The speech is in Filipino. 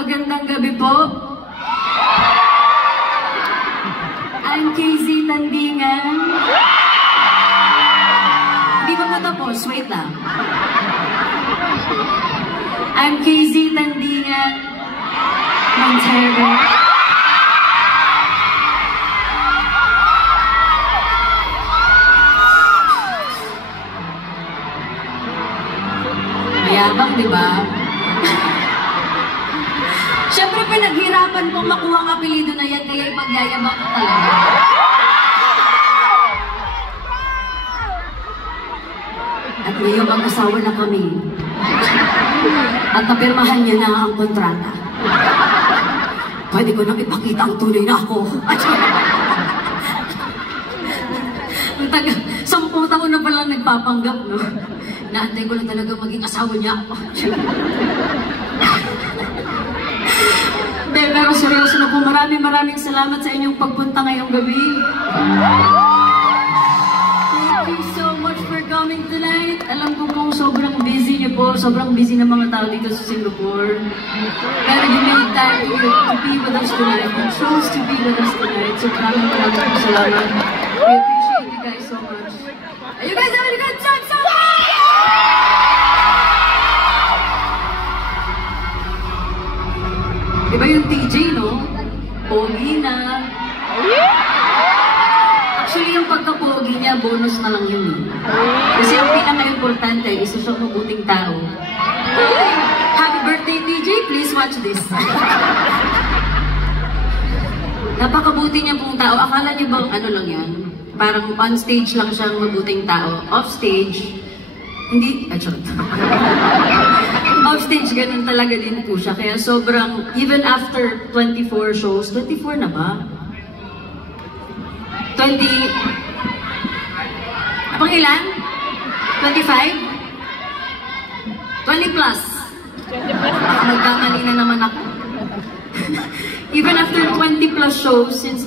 magandang gabi po. I'm KZ Tandingan. Hindi pa matapos, wait lang. I'm KZ Tandingan Montero. Mayabang, di ba? Siyempre, pinaghirapan kong makuha ang apelido na yan, kaya ipagyayabang ko talaga. At ngayon, mag-asawa na kami. At napirmahan niya na ang kontrata. Pwede ko nang ipakita ang tunay na ako. 10 taon na palang nagpapanggap, no? Naantay ko lang talaga maging asawa niya ako. Pero seryoso na po, maraming salamat sa inyong pagpunta ngayong gabi. Thank you so much for coming tonight. Alam ko pong sobrang busy niyo po, sobrang busy ng mga tao dito sa Singapore. Pero you made time to be with us tonight. You chose to be with us tonight. So maraming salamat. We appreciate you guys so much. Are you guys having a good time? Diba yung TJ, no? Pogi na. Actually, yung pagka-pogi niya, bonus na lang yun. Kasi ang pinaka-importante, isa siyang mabuting tao. Happy birthday, TJ! Please watch this. Napakabuti niya pong tao. Akala niyo bang ano lang yan? Parang on stage lang siyang mabuting tao. Off stage, hindi, offstage, ganun talaga din po siya. Kaya sobrang, even after 24 shows, 24 na ba? 20, apang ilan? 25? 20 plus. Magkamali na naman ako. Even after 20 plus shows, since